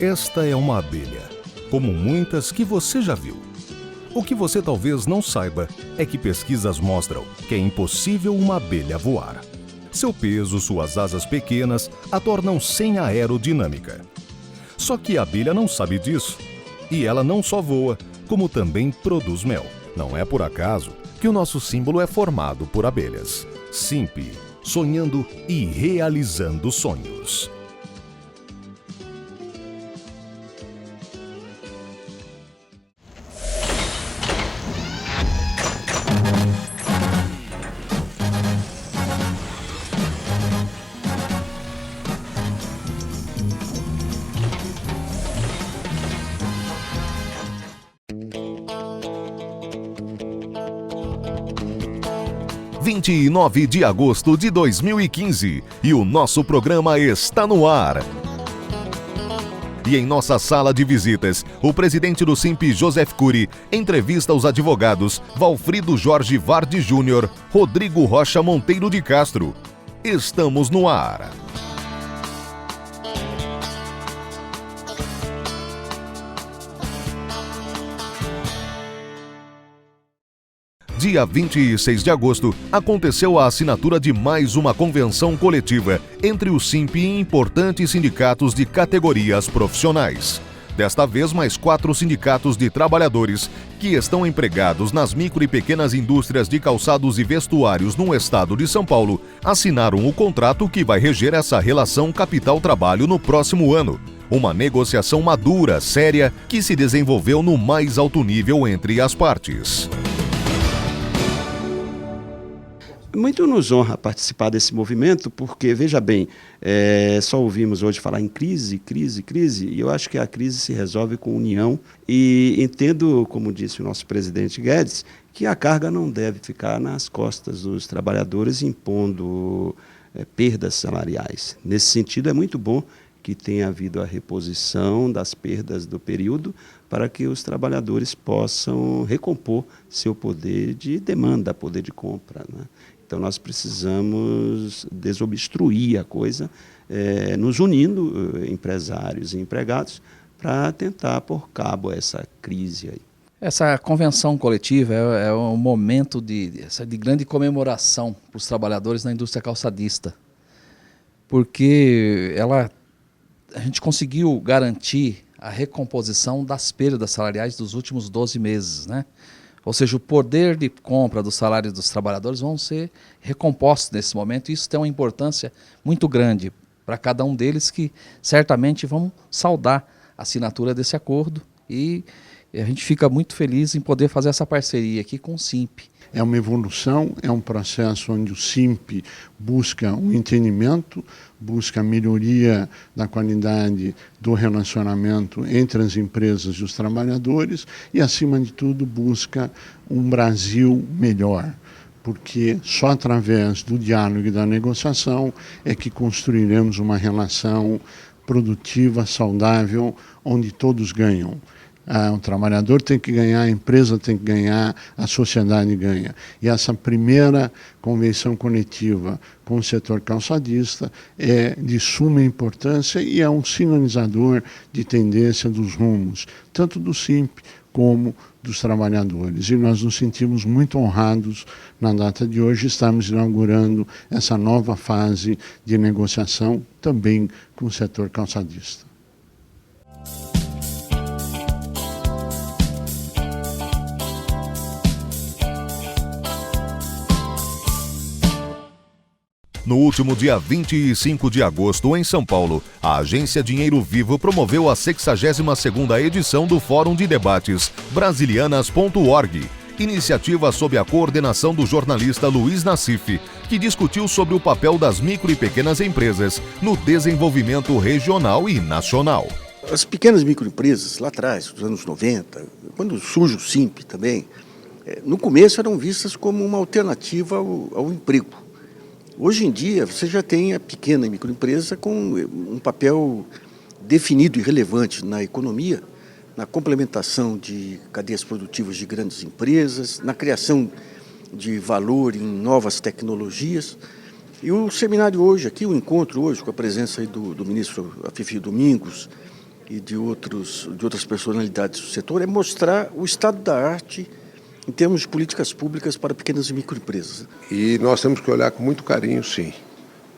Esta é uma abelha, como muitas que você já viu. O que você talvez não saiba é que pesquisas mostram que é impossível uma abelha voar. Seu peso, suas asas pequenas, a tornam sem aerodinâmica. Só que a abelha não sabe disso. E ela não só voa, como também produz mel. Não é por acaso que o nosso símbolo é formado por abelhas. Simp, sonhando e realizando sonhos. Vinte e 9 de agosto de 2015 e o nosso programa está no ar. E em nossa sala de visitas, o presidente do Simp, Joseph Cury, entrevista os advogados Valfrido Jorge Vardi Júnior, Rodrigo Rocha Monteiro de Castro. Estamos no ar. Dia 26 de agosto, aconteceu a assinatura de mais uma convenção coletiva entre o Simp e importantes sindicatos de categorias profissionais. Desta vez, mais 4 sindicatos de trabalhadores que estão empregados nas micro e pequenas indústrias de calçados e vestuários no estado de São Paulo assinaram o contrato que vai reger essa relação capital-trabalho no próximo ano. Uma negociação madura, séria, que se desenvolveu no mais alto nível entre as partes. Muito nos honra participar desse movimento, porque, veja bem, só ouvimos hoje falar em crise, e eu acho que a crise se resolve com união, e entendo, como disse o nosso presidente Guedes, que a carga não deve ficar nas costas dos trabalhadores impondo perdas salariais. Nesse sentido, é muito bom que tenha havido a reposição das perdas do período para que os trabalhadores possam recompor seu poder de demanda, poder de compra, né? Então, nós precisamos desobstruir a coisa, nos unindo, empresários e empregados, para tentar pôr cabo a essa crise aí. Essa convenção coletiva é um momento de grande comemoração para os trabalhadores na indústria calçadista, porque a gente conseguiu garantir a recomposição das perdas salariais dos últimos 12 meses, né? Ou seja, o poder de compra dos salários dos trabalhadores vão ser recompostos nesse momento, e isso tem uma importância muito grande para cada um deles, que certamente vão saudar a assinatura desse acordo, e a gente fica muito feliz em poder fazer essa parceria aqui com o Simp. É uma evolução, é um processo onde o Simp busca um entendimento, busca a melhoria da qualidade do relacionamento entre as empresas e os trabalhadores e, acima de tudo, busca um Brasil melhor, porque só através do diálogo e da negociação é que construiremos uma relação produtiva, saudável, onde todos ganham. O trabalhador tem que ganhar, a empresa tem que ganhar, a sociedade ganha. E essa primeira convenção coletiva com o setor calçadista é de suma importância e é um sinalizador de tendência dos rumos, tanto do Simp como dos trabalhadores. E nós nos sentimos muito honrados na data de hoje, estamos inaugurando essa nova fase de negociação também com o setor calçadista. No último dia 25 de agosto, em São Paulo, a agência Dinheiro Vivo promoveu a 62ª edição do Fórum de Debates Brasilianas.org, iniciativa sob a coordenação do jornalista Luiz Nassif, que discutiu sobre o papel das micro e pequenas empresas no desenvolvimento regional e nacional. As pequenas microempresas, lá atrás, nos anos 90, quando surge o Simp também, no começo eram vistas como uma alternativa ao emprego. Hoje em dia, você já tem a pequena e microempresa com um papel definido e relevante na economia, na complementação de cadeias produtivas de grandes empresas, na criação de valor em novas tecnologias. E o seminário hoje aqui, o encontro hoje, com a presença aí do ministro Fifi Domingos e de outras personalidades do setor, é mostrar o estado da arte em termos de políticas públicas para pequenas e microempresas. E nós temos que olhar com muito carinho, sim,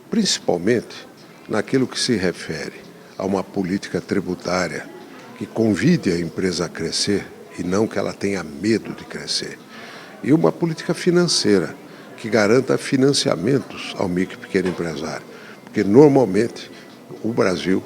principalmente naquilo que se refere a uma política tributária que convide a empresa a crescer e não que ela tenha medo de crescer. E uma política financeira que garanta financiamentos ao micro e pequeno empresário. Porque, normalmente, o Brasil,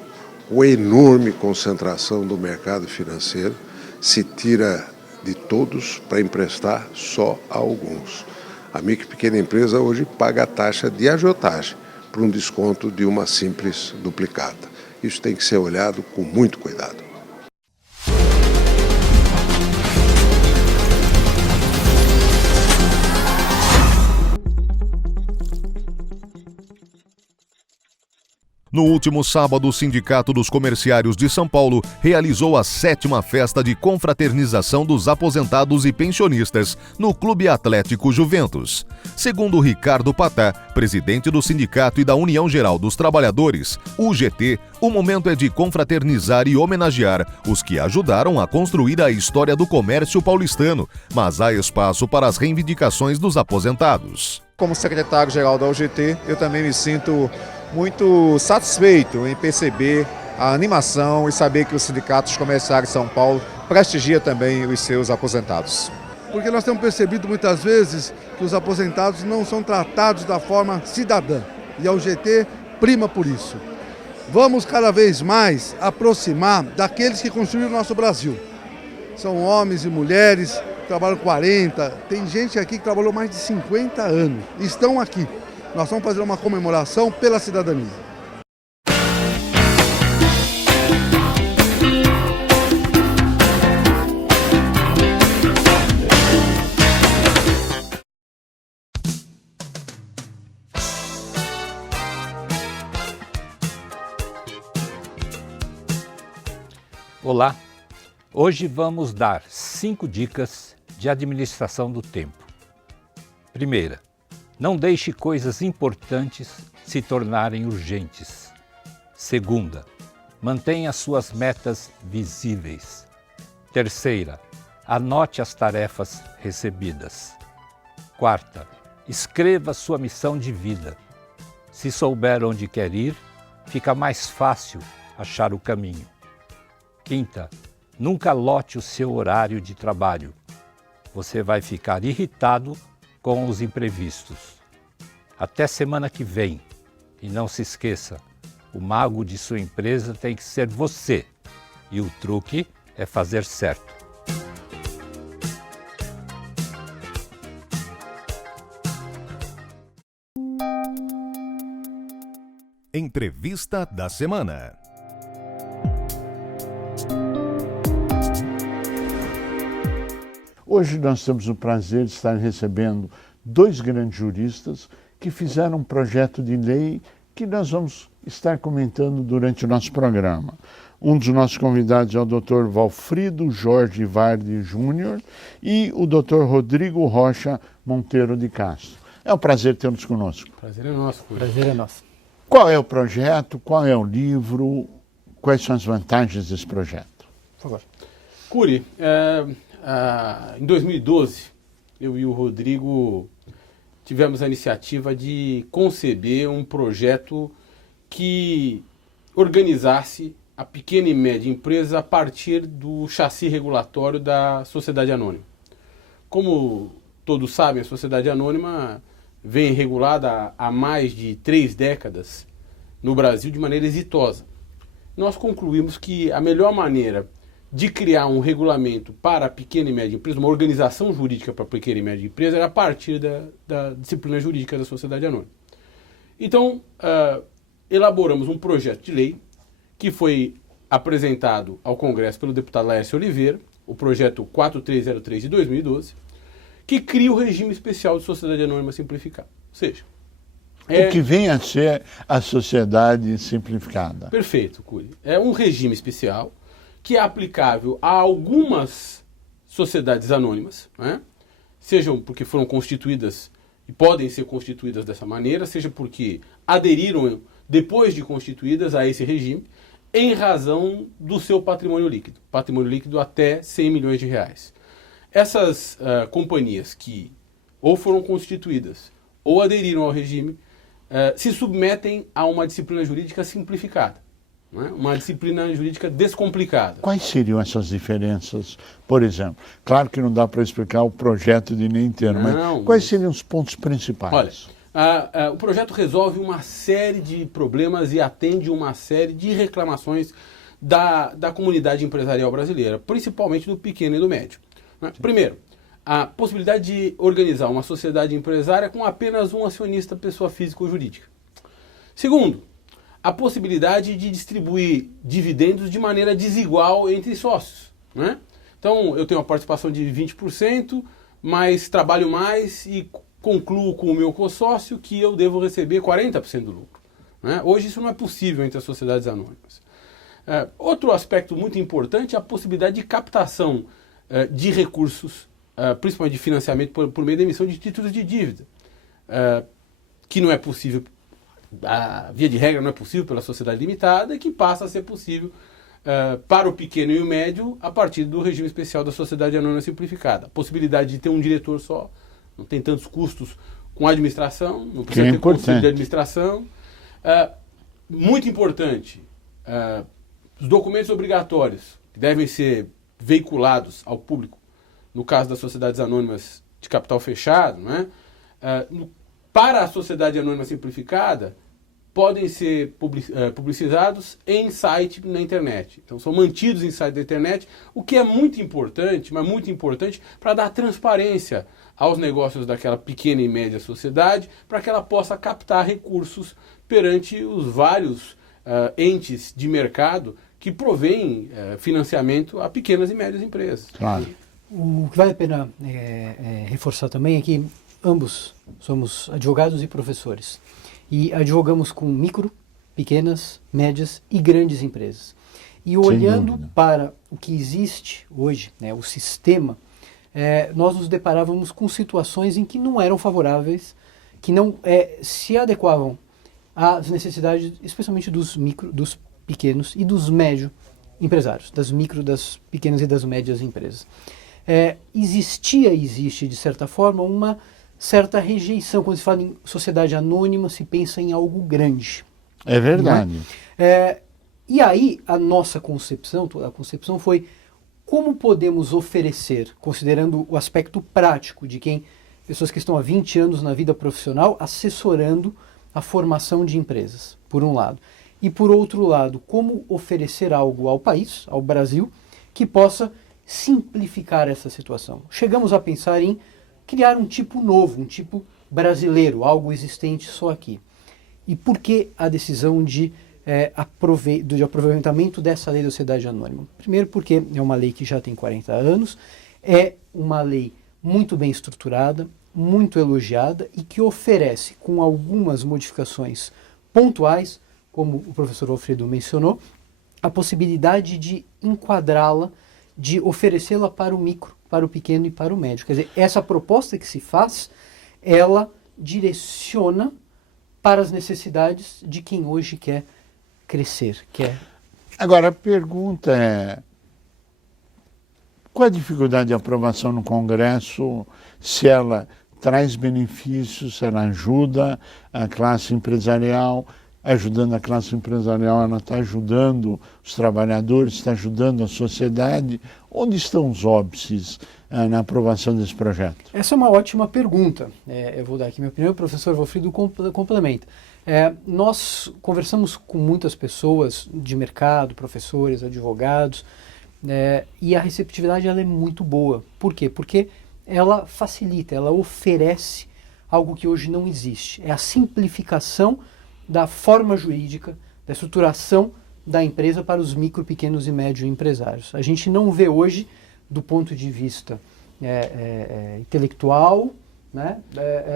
com a enorme concentração do mercado financeiro, se tira de todos para emprestar só a alguns. A micro e pequena empresa hoje paga a taxa de agiotagem por um desconto de uma simples duplicata. Isso tem que ser olhado com muito cuidado. No último sábado, o Sindicato dos Comerciários de São Paulo realizou a 7ª festa de confraternização dos aposentados e pensionistas no Clube Atlético Juventus. Segundo Ricardo Patá, presidente do sindicato e da União Geral dos Trabalhadores, UGT, o momento é de confraternizar e homenagear os que ajudaram a construir a história do comércio paulistano, mas há espaço para as reivindicações dos aposentados. Como secretário-geral da UGT, eu também me sinto muito satisfeito em perceber a animação e saber que o Sindicato dos Comerciários de São Paulo prestigia também os seus aposentados. Porque nós temos percebido muitas vezes que os aposentados não são tratados da forma cidadã e a UGT prima por isso. Vamos cada vez mais aproximar daqueles que construíram o nosso Brasil. São homens e mulheres que trabalham 40, tem gente aqui que trabalhou mais de 50 anos, estão aqui. Nós vamos fazer uma comemoração pela cidadania. Olá, hoje vamos dar 5 dicas de administração do tempo. Primeira, não deixe coisas importantes se tornarem urgentes. Segunda, mantenha suas metas visíveis. Terceira, anote as tarefas recebidas. Quarta, escreva sua missão de vida. Se souber onde quer ir, fica mais fácil achar o caminho. Quinta, nunca lote o seu horário de trabalho. Você vai ficar irritado com os imprevistos. Até semana que vem. E não se esqueça, o mago de sua empresa tem que ser você. E o truque é fazer certo. Entrevista da semana. Hoje nós temos o prazer de estar recebendo 2 grandes juristas que fizeram um projeto de lei que nós vamos estar comentando durante o nosso programa. Um dos nossos convidados é o Dr. Valfrido Jorge Vardi Júnior e o Dr. Rodrigo Rocha Monteiro de Castro. É um prazer tê-los conosco. Prazer é nosso. Prazer é nosso. Qual é o projeto? Qual é o livro? Quais são as vantagens desse projeto? Por favor. Curi, em 2012, eu e o Rodrigo tivemos a iniciativa de conceber um projeto que organizasse a pequena e média empresa a partir do chassi regulatório da Sociedade Anônima. Como todos sabem, a Sociedade Anônima vem regulada há mais de 3 décadas no Brasil de maneira exitosa. Nós concluímos que a melhor maneira de criar um regulamento para a pequena e média empresa, uma organização jurídica para a pequena e média empresa, era a partir da disciplina jurídica da Sociedade Anônima. Então, elaboramos um projeto de lei que foi apresentado ao Congresso pelo deputado Laércio Oliveira, o projeto 4303 de 2012, que cria o regime especial de Sociedade Anônima Simplificada. Ou seja, o que vem a ser a Sociedade Simplificada. Perfeito, Curi. É um regime especial que é aplicável a algumas sociedades anônimas, né? Sejam porque foram constituídas e podem ser constituídas dessa maneira, seja porque aderiram depois de constituídas a esse regime, em razão do seu patrimônio líquido até 100 milhões de reais. Essas companhias que ou foram constituídas ou aderiram ao regime se submetem a uma disciplina jurídica simplificada, né? Uma disciplina jurídica descomplicada. Quais seriam essas diferenças, por exemplo? Claro que não dá para explicar o projeto de nem inteiro, mas quais seriam os pontos principais? Olha, o projeto resolve uma série de problemas e atende uma série de reclamações da comunidade empresarial brasileira, principalmente do pequeno e do médio, né? Primeiro, a possibilidade de organizar uma sociedade empresária com apenas um acionista, pessoa física ou jurídica. Segundo, a possibilidade de distribuir dividendos de maneira desigual entre sócios, né? Então, eu tenho uma participação de 20%, mas trabalho mais e concluo com o meu consórcio que eu devo receber 40% do lucro, né? Hoje isso não é possível entre as sociedades anônimas. Outro aspecto muito importante é a possibilidade de captação de recursos, principalmente de financiamento por meio da emissão de títulos de dívida, que não é possível, via de regra não é possível pela sociedade limitada, e que passa a ser possível para o pequeno e o médio a partir do regime especial da sociedade anônima simplificada. A possibilidade de ter um diretor só, não tem tantos custos com a administração, não precisa ter conselho de administração. Muito importante, os documentos obrigatórios que devem ser veiculados ao público, no caso das sociedades anônimas de capital fechado, né? Para a sociedade anônima simplificada, podem ser publicizados em site na internet. Então, são mantidos em site da internet, o que é muito importante, mas muito importante para dar transparência aos negócios daquela pequena e média sociedade, para que ela possa captar recursos perante os vários entes de mercado que provêm financiamento a pequenas e médias empresas. Claro. O que vale a pena reforçar também é que ambos somos advogados e professores. E advogamos com micro, pequenas, médias e grandes empresas. E olhando para o que existe hoje, né, o sistema, nós nos deparávamos com situações em que não eram favoráveis, que não se adequavam às necessidades, especialmente dos pequenos e dos médios empresários, das pequenas e das médias empresas. Existe, de certa forma, uma certa rejeição. Quando se fala em sociedade anônima, se pensa em algo grande. É verdade. E aí, a nossa concepção, toda a concepção foi como podemos oferecer, considerando o aspecto prático de pessoas que estão há 20 anos na vida profissional, assessorando a formação de empresas, por um lado. E, por outro lado, como oferecer algo ao país, ao Brasil, que possa simplificar essa situação. Chegamos a pensar em criar um tipo novo, um tipo brasileiro, algo existente só aqui. E por que a decisão de aproveitamento dessa lei da sociedade anônima? Primeiro porque é uma lei que já tem 40 anos, é uma lei muito bem estruturada, muito elogiada e que oferece, com algumas modificações pontuais, como o professor Alfredo mencionou, a possibilidade de enquadrá-la, de oferecê-la para o micro, para o pequeno e para o médio. Quer dizer, essa proposta que se faz, ela direciona para as necessidades de quem hoje quer crescer. Agora, a pergunta é, qual a dificuldade de aprovação no Congresso, se ela traz benefícios, se ela ajuda a classe empresarial? Ajudando a classe empresarial, ela está ajudando os trabalhadores, está ajudando a sociedade. Onde estão os óbices na aprovação desse projeto? Essa é uma ótima pergunta. Eu vou dar aqui minha opinião, o professor Valfrido complementa. Nós conversamos com muitas pessoas de mercado, professores, advogados, e a receptividade ela é muito boa. Por quê? Porque ela facilita, ela oferece algo que hoje não existe. É a simplificação da forma jurídica, da estruturação da empresa para os micro, pequenos e médios empresários. A gente não vê hoje, do ponto de vista intelectual, né,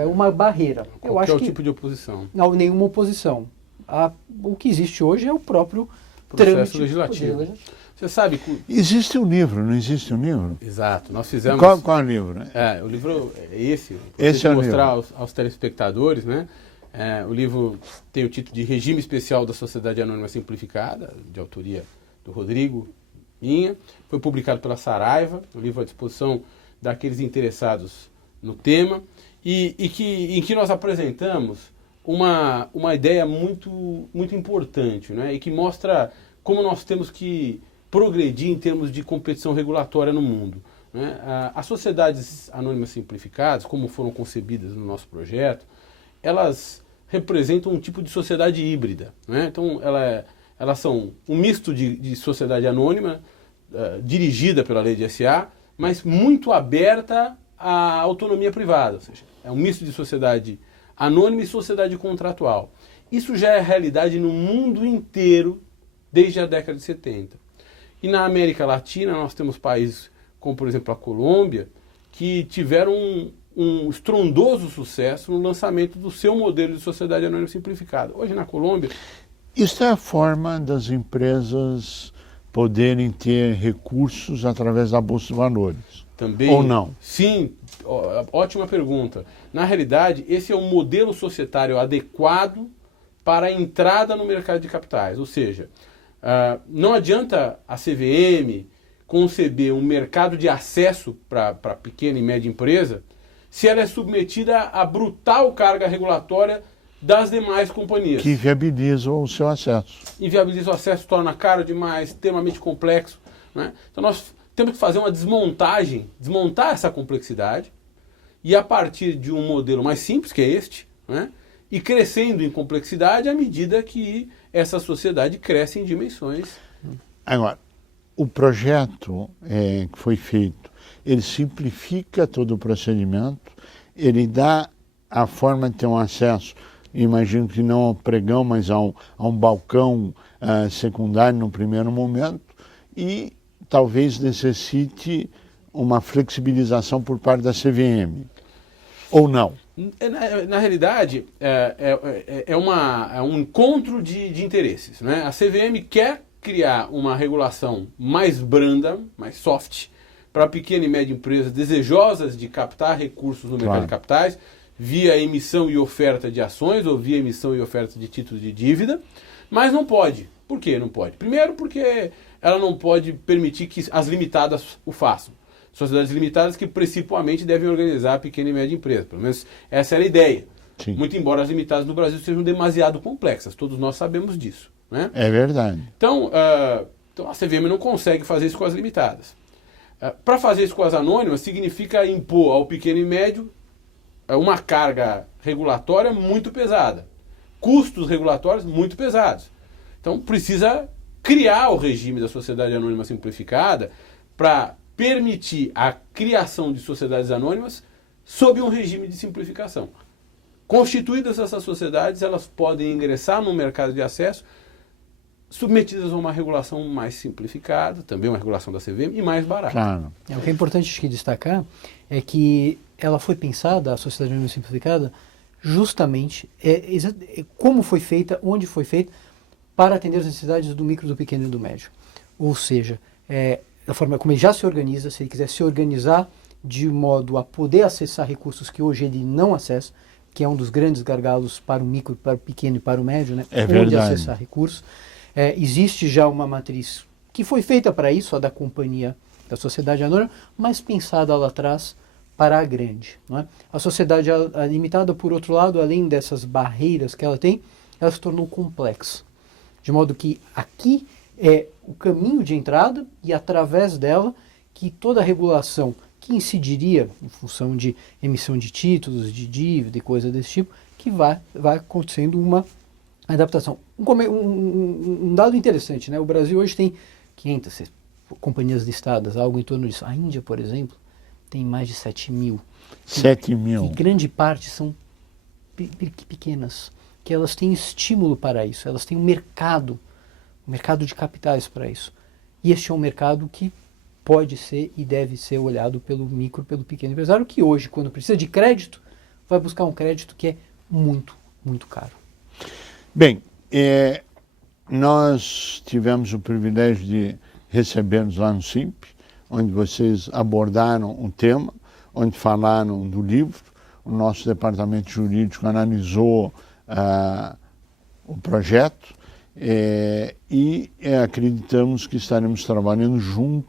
uma barreira. Eu acho que tipo de oposição? Não, nenhuma oposição. O que existe hoje é o próprio processo legislativo. Você sabe... Existe um livro, não existe um livro? Exato, nós fizemos... Qual é o livro? O livro é esse. Esse é o mostrar livro. aos telespectadores, né? O livro tem o título de Regime Especial da Sociedade Anônima Simplificada, de autoria do Rodrigo, minha. Foi publicado pela Saraiva, o livro à disposição daqueles interessados no tema, em que nós apresentamos uma ideia muito importante, né? E que mostra como nós temos que progredir em termos de competição regulatória no mundo, né? As sociedades anônimas simplificadas, como foram concebidas no nosso projeto, elas representam um tipo de sociedade híbrida, né? Então, elas são um misto de sociedade anônima, dirigida pela lei de SA, mas muito aberta à autonomia privada, ou seja, é um misto de sociedade anônima e sociedade contratual. Isso já é realidade no mundo inteiro desde a década de 70. E na América Latina nós temos países como, por exemplo, a Colômbia, que tiveram um estrondoso sucesso no lançamento do seu modelo de sociedade anônima simplificada. Hoje na Colômbia... Isso é a forma das empresas poderem ter recursos através da Bolsa de Valores. Também, ou não? Sim, ótima pergunta. Na realidade, esse é um modelo societário adequado para a entrada no mercado de capitais. Ou seja, não adianta a CVM conceber um mercado de acesso para pequena e média empresa se ela é submetida à brutal carga regulatória das demais companhias. Que inviabilizam o seu acesso. Inviabiliza o acesso, torna caro demais, extremamente complexo, né? Então nós temos que fazer uma desmontar essa complexidade e a partir de um modelo mais simples, que é este, né? E crescendo em complexidade à medida que essa sociedade cresce em dimensões. Agora, o projeto que foi feito, ele simplifica todo o procedimento, ele dá a forma de ter um acesso, imagino que não ao pregão, mas a um balcão secundário no primeiro momento, e talvez necessite uma flexibilização por parte da CVM, ou não? Na realidade, é um encontro de interesses, né? A CVM quer criar uma regulação mais branda, mais soft, para pequena e média empresas desejosas de captar recursos no mercado de capitais, via emissão e oferta de ações ou via emissão e oferta de títulos de dívida, mas não pode. Por que não pode? Primeiro porque ela não pode permitir que as limitadas o façam. Sociedades limitadas que principalmente devem organizar a pequena e média empresa. Pelo menos essa era a ideia. Sim. Muito embora as limitadas no Brasil sejam demasiado complexas. Todos nós sabemos disso, né? É verdade. Então a CVM não consegue fazer isso com as limitadas. Para fazer isso com as anônimas significa impor ao pequeno e médio uma carga regulatória muito pesada. Custos regulatórios muito pesados. Então precisa criar o regime da sociedade anônima simplificada para permitir a criação de sociedades anônimas sob um regime de simplificação. Constituídas essas sociedades, elas podem ingressar no mercado de acesso submetidas a uma regulação mais simplificada, também uma regulação da CVM, e mais barata. Claro. O que é importante aqui destacar é que ela foi pensada, a sociedade anônima simplificada, justamente como foi feita, onde foi feita, para atender as necessidades do micro, do pequeno e do médio. Ou seja, da forma como ele já se organiza, se ele quiser se organizar de modo a poder acessar recursos que hoje ele não acessa, que é um dos grandes gargalos para o micro, para o pequeno e para o médio, né? É onde verdade. acessar recursos. Existe já uma matriz que foi feita para isso, a da companhia, da sociedade anônima, mas pensada lá atrás para a grande. Não é? A sociedade limitada, por outro lado, além dessas barreiras que ela tem, ela se tornou complexa. De modo que aqui é o caminho de entrada e através dela que toda a regulação que incidiria em função de emissão de títulos, de dívida e coisa desse tipo, que vai acontecendo uma adaptação. Um dado interessante, né? O Brasil hoje tem 500 companhias listadas, algo em torno disso. A Índia, por exemplo, tem mais de 7 mil. 7 mil. E grande parte são pequenas, que elas têm estímulo para isso, elas têm um mercado de capitais para isso. E este é um mercado que pode ser e deve ser olhado pelo micro, pelo pequeno empresário, que hoje, quando precisa de crédito, vai buscar um crédito que é muito, muito caro. Bem, nós tivemos o privilégio de recebermos lá no SIMP, onde vocês abordaram o tema, onde falaram do livro. O nosso departamento jurídico analisou o projeto e acreditamos que estaremos trabalhando junto,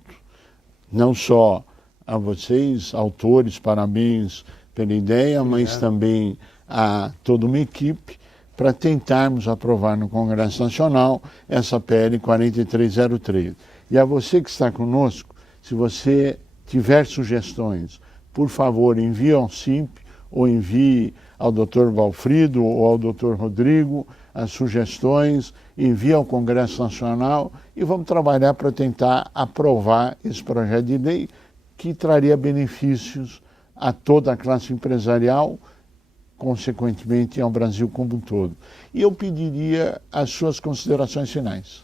não só a vocês, autores, parabéns pela ideia, mas também a toda uma equipe, para tentarmos aprovar no Congresso Nacional essa PL 4303. E a você que está conosco, se você tiver sugestões, por favor, envie ao SIMP ou envie ao Dr. Valfrido ou ao Dr. Rodrigo as sugestões, envie ao Congresso Nacional e vamos trabalhar para tentar aprovar esse projeto de lei que traria benefícios a toda a classe empresarial, consequentemente ao Brasil como um todo. E eu pediria as suas considerações finais.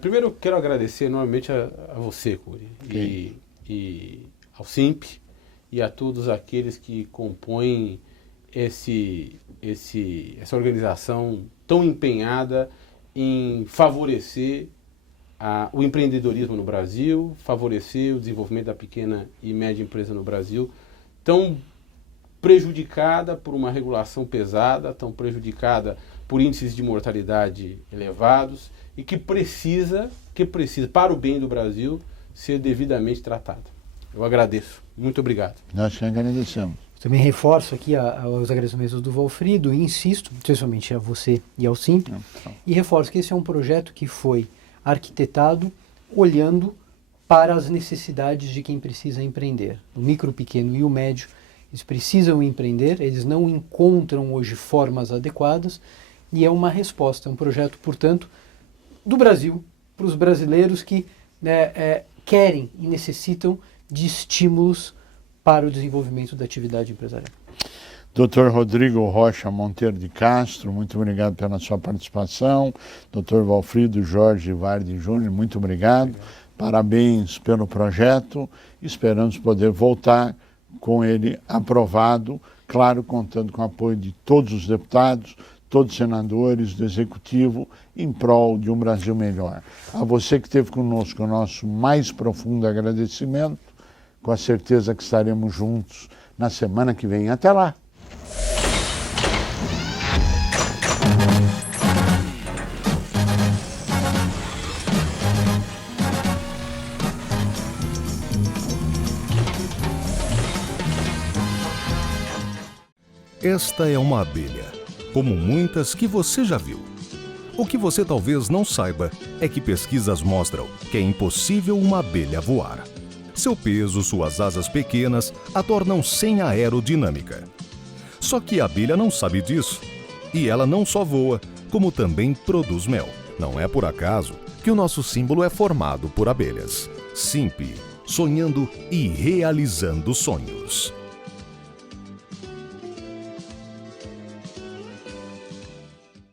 Primeiro, eu quero agradecer enormemente a você, Cury, e ao SIMP e a todos aqueles que compõem essa organização tão empenhada em favorecer o empreendedorismo no Brasil, favorecer o desenvolvimento da pequena e média empresa no Brasil, tão prejudicada por uma regulação pesada, tão prejudicada por índices de mortalidade elevados e que precisa, para o bem do Brasil, ser devidamente tratada. Eu agradeço. Muito obrigado. Nós que agradecemos. Também reforço aqui os agradecimentos do Valfrido e insisto, principalmente a você e ao SIMP, e reforço que esse é um projeto que foi arquitetado olhando para as necessidades de quem precisa empreender. O micro, o pequeno e o médio, eles precisam empreender, eles não encontram hoje formas adequadas e é uma resposta, é um projeto, portanto, do Brasil, para os brasileiros que querem e necessitam de estímulos para o desenvolvimento da atividade empresarial. Dr. Rodrigo Rocha Monteiro de Castro, muito obrigado pela sua participação. Dr. Valfrido Jorge Vardi Júnior, muito obrigado. Parabéns pelo projeto. Esperamos poder voltar com ele aprovado, claro, contando com o apoio de todos os deputados, todos os senadores, do Executivo, em prol de um Brasil melhor. A você que esteve conosco, o nosso mais profundo agradecimento, com a certeza que estaremos juntos na semana que vem. Até lá! Esta é uma abelha, como muitas que você já viu. O que você talvez não saiba é que pesquisas mostram que é impossível uma abelha voar. Seu peso, suas asas pequenas, a tornam sem aerodinâmica. Só que a abelha não sabe disso. E ela não só voa, como também produz mel. Não é por acaso que o nosso símbolo é formado por abelhas. SIMP, sonhando e realizando sonhos.